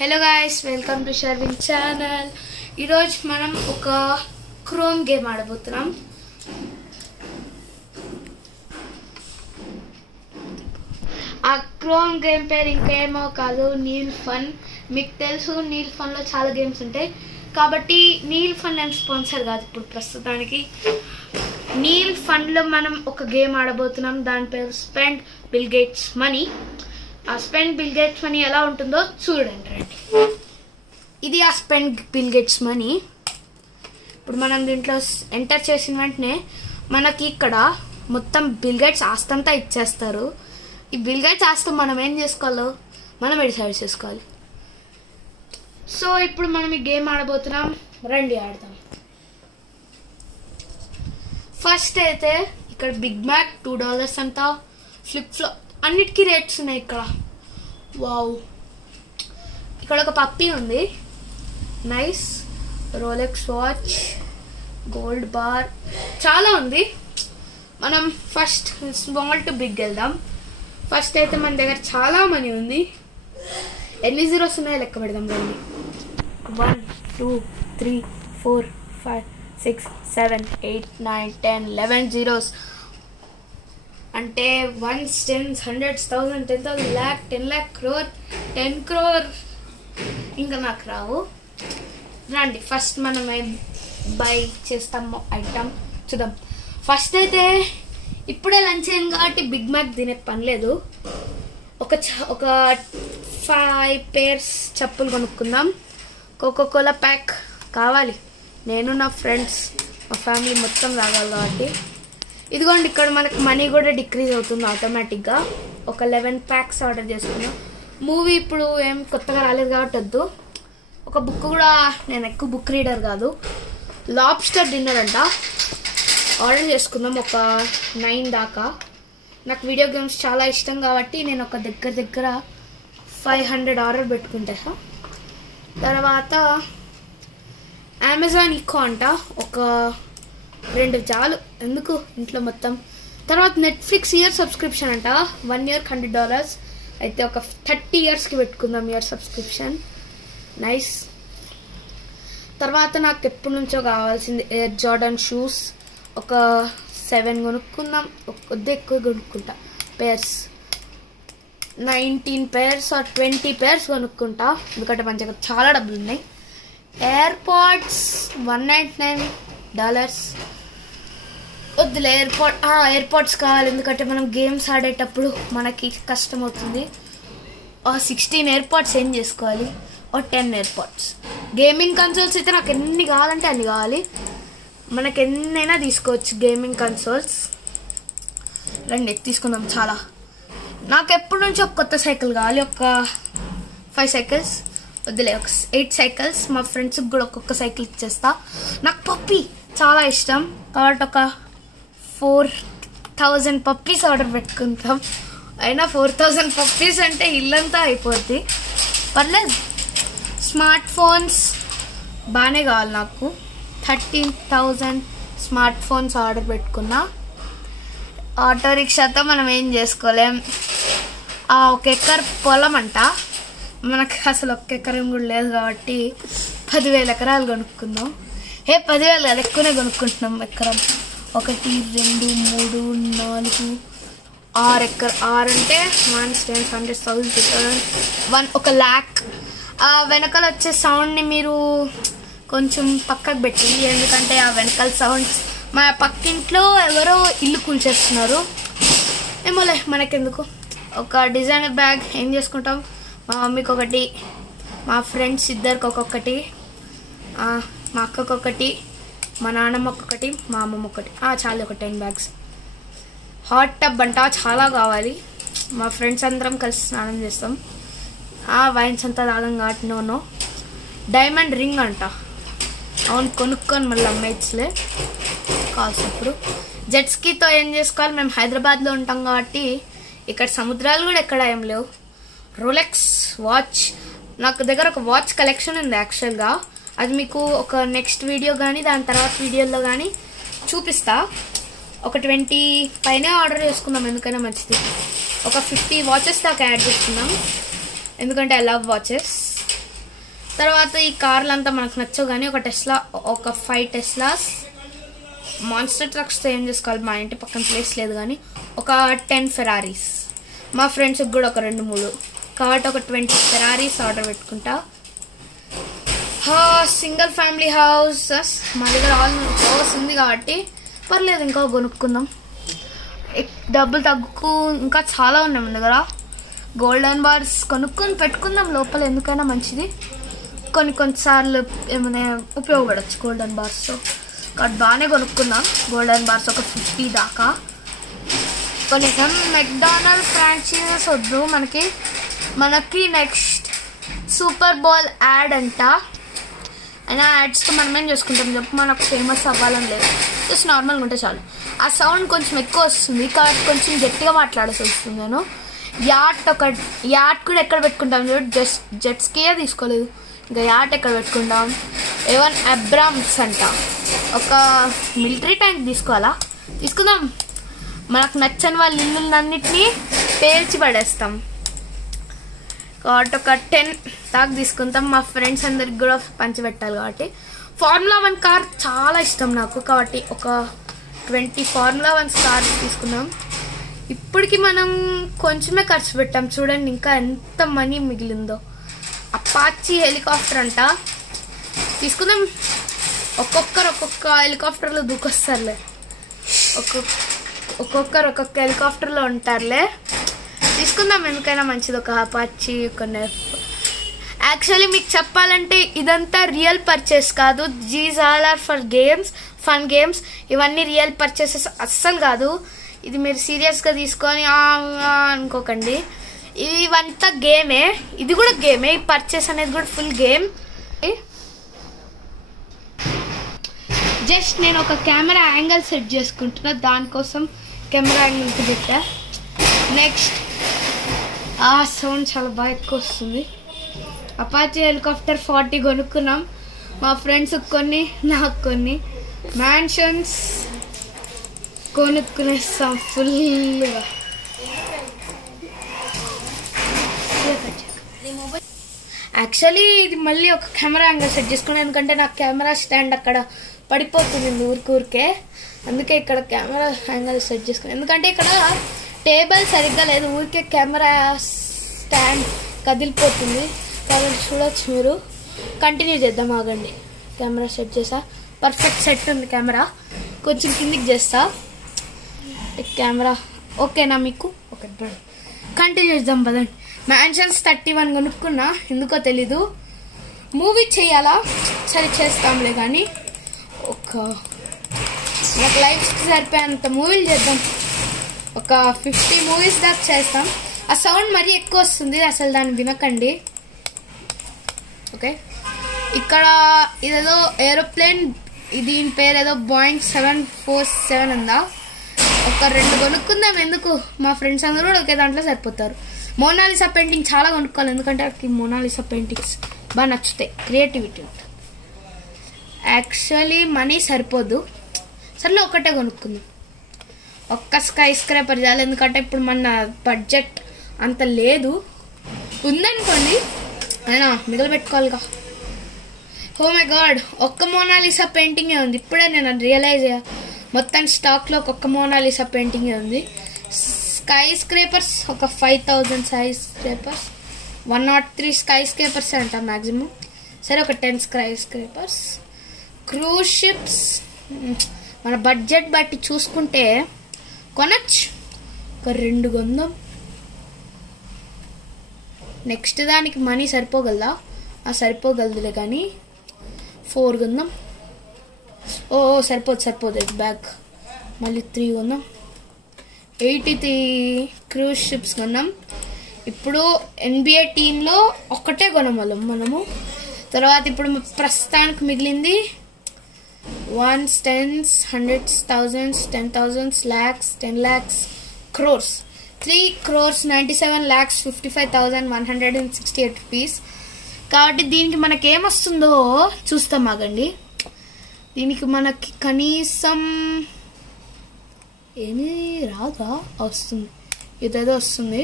Hello guys, welcome to Sherwin channel. ఈరోజు మనం ఒక క్రోమ్ గేమ్ ఆడబోతున్నాం. ఆ క్రోమ్ గేమ్ పేరు ఇంకేమో కాదు, నీల్ ఫన్. మీకు తెలుసు నీల్ ఫన్ లో చాలా గేమ్స్ ఉంటాయి కాబట్టి నీల్ ఫన్ ఏం స్పాన్సర్ కాదు ఇప్పుడు ప్రస్తుతానికి. నీల్ ఫన్ లో మనం ఒక గేమ్ ఆడబోతున్నాం, దాని పేరు స్పెండ్ బిల్ గేట్స్ మనీ. ఆ స్పెండ్ బిల్ గేట్స్ మనీ ఎలా ఉంటుందో చూడండి రండి. ఇది ఆ స్పెండ్ బిల్ గేట్స్ మనీ. ఇప్పుడు మనం దీంట్లో ఎంటర్ చేసిన వెంటనే మనకి ఇక్కడ మొత్తం బిల్ గేట్స్ ఆస్తంతా ఇచ్చేస్తారు. ఈ బిల్ గేట్స్ ఆస్తం మనం ఏం చేసుకోవాలో మనం డిసైడ్ చేసుకోవాలి. సో ఇప్పుడు మనం ఈ గేమ్ ఆడబోతున్నాం, రండి ఆడదాం. ఫస్ట్ అయితే ఇక్కడ బిగ్ మ్యాక్ $2 అంతా, ఫ్లిప్ ఫ్లాప్ అన్నిటికీ రేట్స్ ఉన్నాయి ఇక్కడ. వావ్, ఇక్కడ ఒక పప్పీ ఉంది, nice. Rolex watch, gold bar, చాలా ఉంది. మనం ఫస్ట్ స్మాల్ టు బిగ్ వెళ్దాం. ఫస్ట్ అయితే మన దగ్గర చాలా మనీ ఉంది. ఎన్ని జీరోస్ ఉన్నాయో లెక్క పెడదాం రండి. 1 2 3 4 5 6 7 8 9 10 11 జీరోస్. అంటే 1s 10s 100s 1000 10,000 lakh 10 lakh crore 10 crore ఇంకా నాకు రావు. రండి ఫస్ట్ మనం బై చేస్తాము ఐటమ్ చూద్దాం. ఫస్ట్ అయితే ఇప్పుడే లంచ్ అయింది కాబట్టి బిగ్ మ్యాక్ తినే పని లేదు. ఒక 5 pairs చెప్పులు కొనుక్కుందాం. కోకోకోలా ప్యాక్ కావాలి, నేను నా ఫ్రెండ్స్ మా ఫ్యామిలీ మొత్తం తాగాలి కాబట్టి. ఇదిగోండి ఇక్కడ మనకు మనీ కూడా డిక్రీజ్ అవుతుంది ఆటోమేటిక్గా. ఒక 11 packs ఆర్డర్ చేసుకున్నాం. మూవీ ఇప్పుడు ఏం కొత్తగా రాలేదు కాబట్టి వద్దు. ఒక బుక్ కూడా, నేను ఎక్కువ బుక్ రీడర్ కాదు. లాబ్స్టర్ డిన్నర్ అంట ఆర్డర్ చేసుకుందాం ఒక 9 దాకా. నాకు వీడియో గేమ్స్ చాలా ఇష్టం కాబట్టి నేను ఒక దగ్గర 500 ఆర్డర్ పెట్టుకుంటా. తర్వాత అమెజాన్ ఈకో అంట ఒక 2 చాలు, ఎందుకు ఇంట్లో మొత్తం. తర్వాత నెట్ఫ్లిక్స్ ఇయర్ సబ్స్క్రిప్షన్ అంట, 1 year $100. అయితే ఒక 30 yearsకి పెట్టుకుందాం ఇయర్ సబ్స్క్రిప్షన్, నైస్. తర్వాత నాకు ఎప్పటి నుంచో కావాల్సింది ఎయిర్ జార్డన్ షూస్, ఒక 7 కొనుక్కుందాం. కొద్దిగా ఎక్కువ కొనుక్కుంటా, పేర్స్ 19 pairs or 20 pairs కొనుక్కుంటా, ఎందుకంటే మన దగ్గర చాలా డబ్బులు ఉన్నాయి. ఎయిర్పాడ్స్ $199. వద్దులే, ఎయిర్పాడ్స్ కావాలి ఎందుకంటే మనం గేమ్స్ ఆడేటప్పుడు మనకి కష్టం అవుతుంది. 16 ఎయిర్పాడ్స్ ఏం చేసుకోవాలి, 10 ఎయిర్పాడ్స్. గేమింగ్ కన్సోల్స్ అయితే నాకు ఎన్ని కావాలంటే అన్ని కావాలి, మనకి ఎన్నైనా తీసుకోవచ్చు గేమింగ్ కన్సోల్స్. రండి తీసుకుందాం. చాలా నాకు ఎప్పటి నుంచి ఒక కొత్త సైకిల్ కావాలి, ఒక 5 సైకిల్స్ వద్దులే, ఒక 8 సైకిల్స్. మా ఫ్రెండ్స్కి కూడా ఒక్కొక్క సైకిల్ ఇచ్చేస్తా. నాకు పప్పీ చాలా ఇష్టం కాబట్టి ఒక 4000 పప్పీస్ ఆర్డర్ పెట్టుకుంటాం. అయినా 4000 పప్పీస్ అంటే ఇల్లంతా అయిపోద్ది, పర్లేదు. స్మార్ట్ ఫోన్స్ బాగానే కావాలి నాకు, 13,000 స్మార్ట్ ఫోన్స్ ఆర్డర్ పెట్టుకున్నా. ఆటో రిక్షాతో మనం ఏం చేసుకోలేం. ఒక ఎకర్ పొలం అంట, మనకు అసలు 1 ఎకరం కూడా లేదు కాబట్టి 10,000 ఎకరాలు కొనుక్కుందాం. 10,000 కాదు, ఎక్కువనే కొనుక్కుంటున్నాం. ఎకరం 1 2 3 4 6 ఎకర్. 6 అంటే 1 10 100 1000 2000 1 lakh. వెనకాల వచ్చే సౌండ్ని మీరు కొంచెం పక్కకు పెట్టి, ఎందుకంటే ఆ వెనకాల సౌండ్స్ మా పక్కింట్లో ఎవరో ఇల్లు కూల్చేస్తున్నారు. ఏమోలే మనకెందుకు. ఒక డిజైనర్ బ్యాగ్ ఏం చేసుకుంటాం, మా మమ్మీకి ఒకటి, మా ఫ్రెండ్స్ ఇద్దరికి ఒక్కొక్కటి, మా అక్కకి ఒకటి, మా నాన్నమ్మ ఒక్కొక్కటి, మా అమ్మమ్మ ఒకటి. చాలు ఒక 10 bags. హాట్ టబ్ అంట చాలా కావాలి, మా ఫ్రెండ్స్ అందరం కలిసి స్నానం చేస్తాం. వైన్స్ అంతా తాగం కాబట్టి నో. డైమండ్ రింగ్ అంట, అవును కొనుక్కొని మళ్ళీ అమ్మేచ్చలే కావాల్సినప్పుడు. జెట్ స్కీతో ఏం చేసుకోవాలి, మేము హైదరాబాద్లో ఉంటాం కాబట్టి ఇక్కడ సముద్రాలు కూడా ఎక్కడ ఏం లేవు. రోలెక్స్ వాచ్, నాకు దగ్గర ఒక వాచ్ కలెక్షన్ ఉంది యాక్చువల్గా. అది మీకు ఒక నెక్స్ట్ వీడియో కానీ దాని తర్వాత వీడియోలో కానీ చూపిస్తా. ఒక 20 పైనే ఆర్డర్ చేసుకుందాం, ఎందుకైనా మంచిది. ఒక 50 వాచెస్ దాకా యాడ్ చేసుకుందాం, ఎందుకంటే ఐ లవ్ వాచెస్. తర్వాత ఈ కార్లు అంతా మనకు నచ్చవు కానీ ఒక 5 టెస్లాస్, మాన్స్టర్ ట్రక్స్తో ఏం చేసుకోవాలి, మా ఇంటి పక్కన ప్లేస్ లేదు కానీ ఒక 10 ఫెరారీస్, మా ఫ్రెండ్స్కి కూడా ఒక 2-3, కాబట్టి ఒక 20 ఫెరారీస్ ఆర్డర్ పెట్టుకుంటా. సింగిల్ ఫ్యామిలీ హౌసెస్ మా దగ్గర హౌస్ ఉంది కాబట్టి పర్లేదు, ఇంకా కొనుక్కుందాం. డబ్బులు తగ్గుకు ఇంకా చాలా ఉన్నాయి మన దగ్గర. గోల్డెన్ బార్స్ కొనుక్కొని పెట్టుకుందాం లోపల, ఎందుకైనా మంచిది. కొన్నిసార్లు ఏమైనా ఉపయోగపడవచ్చు గోల్డెన్ బార్స్తో, కాబట్టి బాగానే కొనుక్కుందాం. గోల్డెన్ బార్స్ ఒక 50 దాకా. కొంచెం మెక్డానల్డ్ ఫ్రాంచైజెస్ వద్దు మనకి నెక్స్ట్ సూపర్ బౌల్ యాడ్ అంట. అయినా యాడ్స్తో మనం ఏం చేసుకుంటాం చెప్పు, మనకు ఫేమస్ అవ్వాలని లేదు, జస్ట్ నార్మల్గా ఉంటే చాలు. ఆ సౌండ్ కొంచెం ఎక్కువ వస్తుంది కాబట్టి కొంచెం గట్టిగా మాట్లాడాల్సి వస్తుంది. నేను యాట్ కూడా ఎక్కడ పెట్టుకుంటాం చూడు, జెట్ స్కీయే తీసుకోలేదు, ఇంకా యాట్ ఎక్కడ పెట్టుకుంటాం. ఏవన్ అబ్రామ్స్ అంట, ఒక మిలిటరీ ట్యాంక్ తీసుకుందాం. మనకు నచ్చని వాళ్ళ ఇల్లులన్నిటినీ పేల్చి పడేస్తాం కాబట్టి ఒక 10 దాకా తీసుకుంటాం. మా ఫ్రెండ్స్ అందరికి కూడా పంచిపెట్టాలి కాబట్టి. ఫార్ములా 1 కార్ చాలా ఇష్టం నాకు, కాబట్టి ఒక 20 ఫార్ములా 1 కార్స్ తీసుకున్నాం. ఇప్పటికి మనం కొంచెమే ఖర్చు పెట్టాం, చూడండి ఇంకా ఎంత మనీ మిగిలిందో. అపాచీ హెలికాప్టర్ అంట తీసుకుందాం. ఒక్కొక్క హెలికాప్టర్లో దూకొస్తారులే, ఒక్కొక్క హెలికాప్టర్లో ఉంటారులే. తీసుకుందాం, ఎందుకైనా మంచిది. ఒక అపాచీ, ఒక నెఫ్. యాక్చువల్లీ మీకు చెప్పాలంటే ఇదంతా రియల్ పర్చేస్ కాదు, these all are for games, fun games. ఇవన్నీ రియల్ పర్చేసెస్ అస్సలు కాదు, ఇది మీరు సీరియస్గా తీసుకొని అనుకోకండి. ఇవంతా గేమే, ఇది కూడా గేమే. ఈ పర్చేస్ అనేది కూడా ఫుల్ గేమ్. జస్ట్ నేను ఒక కెమెరా యాంగిల్ సెట్ చేసుకుంటున్నా, దానికోసం కెమెరా యాంగిల్కి పెట్టా. నెక్స్ట్ ఆ సౌండ్ చాలా బాగా ఎక్కువ వస్తుంది. అపాచీ హెలికాప్టర్ 40 కొనుక్కున్నాం. మా ఫ్రెండ్స్కి కొన్ని, నాకు కొన్ని. మ్యాన్షన్స్ కొనుక్కునేస్తాం ఫుల్గా. యాక్చువల్లీ ఇది మళ్ళీ ఒక కెమెరా యాంగిల్ సెట్ చేసుకున్నాను, ఎందుకంటే నాకు కెమెరా స్టాండ్ అక్కడ పడిపోతుంది ఊరికే. అందుకే ఇక్కడ కెమెరా యాంగిల్ సెట్ చేసుకున్నాను, ఎందుకంటే ఇక్కడ టేబుల్ సరిగ్గా లేదు, ఊరికే కెమెరా స్టాండ్ కదిలిపోతుంది. కాబట్టి చూడొచ్చు మీరు. కంటిన్యూ చేద్దాం, ఆగండి. కెమెరా సెట్ చేసా, పర్ఫెక్ట్ సెట్ ఉంది కెమెరా. కొంచెం కిందికి చేస్తా కెమెరా. ఓకేనా మీకు? ఓకే, కంటిన్యూ చేద్దాం పదండి. మ్యాన్షన్స్ 31 కొనుక్కున్నా, ఎందుకో తెలీదు. మూవీ చేయాలా, సరే చేస్తాంలే కానీ నాకు లైఫ్కి సరిపోయేంత మూవీలు చేద్దాం. ఒక 50 మూవీస్ దాకా చేస్తాం. ఆ సౌండ్ మరీ ఎక్కువ వస్తుంది, అసలు దాన్ని వినకండి. ఓకే, ఇక్కడ ఇదేదో ఏరోప్లేన్, దీని పేరు ఏదో బోయింగ్ 747 ఉందా. ఒక 2 కొనుక్కుందాం, ఎందుకు మా ఫ్రెండ్స్ అందరూ కూడా ఒకే దాంట్లో సరిపోతారు. మోనాలిసా పెయింటింగ్ చాలా కొనుక్కోవాలి, ఎందుకంటే నాకు మోనాలిసా పెయింటింగ్స్ బాగా నచ్చుతాయి, క్రియేటివిటీ ఉంటుంది. యాక్చువల్లీ మనీ సరిపోదు, సర్లే ఒకటే కొనుక్కుందాం. ఒక్క స్కై స్క్రేపర్ చాలు, ఎందుకంటే ఇప్పుడు మన బడ్జెట్ అంత లేదు. ఉందనుకోండి అయినా మిగిలిపెట్టుకోవాలిగా. ఓ మై గాడ్, ఒక్క మోనాలిసా పెయింటింగే ఉంది. ఇప్పుడే నేను రియలైజ్ అయ్యా, మొత్తం స్టాక్లో ఒక్క మోనాలిసా పెయింటింగే ఉంది. స్కై స్క్రేపర్స్ ఒక 5000 స్కై స్క్రేపర్స్, 103 స్కై స్క్రేపర్స్ అంట మ్యాక్సిమం. సరే, ఒక 10 స్కై స్క్రేపర్స్. క్రూజ్ షిప్స్ మన బడ్జెట్ బట్టి చూసుకుంటే కొనచ్చు, ఒక 2 కొందాం. నెక్స్ట్ దానికి మనీ సరిపోగలదా? సరిపోగలదులే కానీ 4 కొందాం. సరిపోదు బ్యాగ్. మళ్ళీ 3 కొందాం. 83 క్రూజ్ షిప్స్ కొన్నాం. ఇప్పుడు NBA టీంలో ఒక్కటే కొనమలం మనము. తర్వాత ఇప్పుడు ప్రస్తుతానికి మిగిలింది 1s, 10s, 100s, 1000s, 10,000s, lakhs, 10 lakhs, crores. 3,97,55,168 rupees. కాబట్టి దీనికి మనకి ఏమొస్తుందో చూస్తాం, ఆగండి. దీనికి మనకి కనీసం ఏమీ రాదా, వస్తుంది, ఇదేదో వస్తుంది.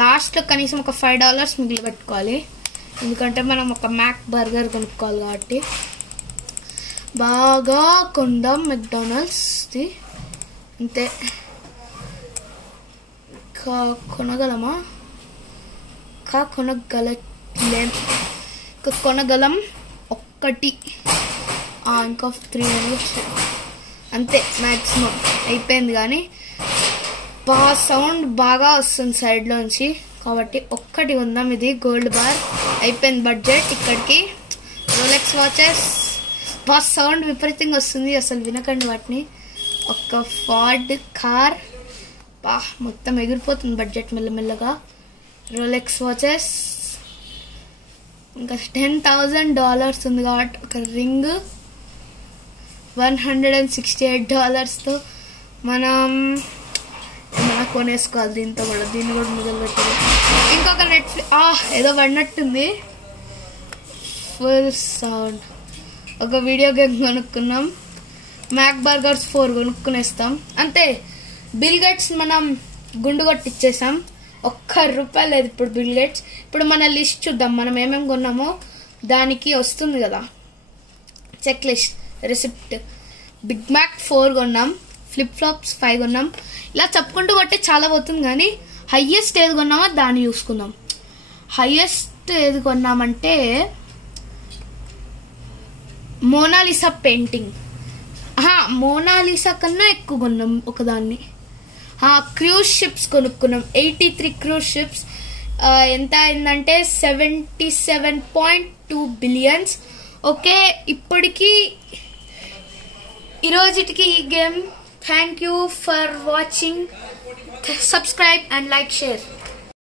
లాస్ట్లో కనీసం ఒక $5 మిగిలి పెట్టుకోవాలి. ఎందుకంటే మనం ఒక మ్యాక్ బర్గర్ కొనుక్కోవాలి కాబట్టి. బాగా కొందాం మెక్డానల్డ్స్ది. అంతే. కొనగలమా? కొనగలం. ఒక్కటి ఇంకా 3 మినిట్స్ అంతే మ్యాక్సిమం అయిపోయింది. కానీ సౌండ్ బాగా వస్తుంది సైడ్లోంచి కాబట్టి ఒక్కటి ఉందాం. ఇది గోల్డ్ బార్ అయిపోయింది బడ్జెట్. ఇక్కడికి రోలెక్స్ వాచెస్ సౌండ్ విపరీతంగా వస్తుంది, అసలు వినకండి వాటిని. ఒక ఫార్డ్ కార్ మొత్తం ఎగిరిపోతుంది బడ్జెట్ మెల్లమెల్లగా. రోలెక్స్ వాచెస్ ఇంకా $10,000 ఉంది కాబట్టి ఒక రింగ్ $168తో మనం కొనేసుకోవాలి. దీంతో కూడా దీన్ని కూడా మొదలు పెట్టాలి. ఇంకొక నెట్ఫ్లిక్స్ ఏదో పడినట్టుంది. Full sound. ఒక వీడియో గేమ్ కొనుక్కున్నాం. మ్యాక్ బర్గర్స్ 4 కొనుక్కునేస్తాం అంతే. బిల్ గేట్స్ మనం గుండు కొట్టిచ్చేసాం. ₹1 లేదు ఇప్పుడు బిల్ గేట్స్. ఇప్పుడు మన లిస్ట్ చూద్దాం, మనం ఏమేమి కొన్నామో దానికి వస్తుంది కదా check list receipt. Big Mac 4 కొన్నాం, ఫ్లిప్ ఫ్లాప్స్ 5 కొన్నాం. ఇలా చెప్పుకుంటూ కొట్టి చాలా పోతుంది. కానీ హైయెస్ట్ ఏది కొన్నామో దాన్ని చూసుకుందాం. హైయెస్ట్ ఏది కొన్నామంటే మోనాలిసా పెయింటింగ్. మోనాలిసా కన్నా ఎక్కువ కొన్నాం ఒకదాన్ని. క్రూజ్ షిప్స్ కొనుక్కున్నాం. 83 క్రూజ్ షిప్స్. ఎంత అయిందంటే 77.2 బిలియన్స్. ఓకే, ఇప్పటికి ఈరోజుకి ఈ game. Thank you for watching. Subscribe and like, share.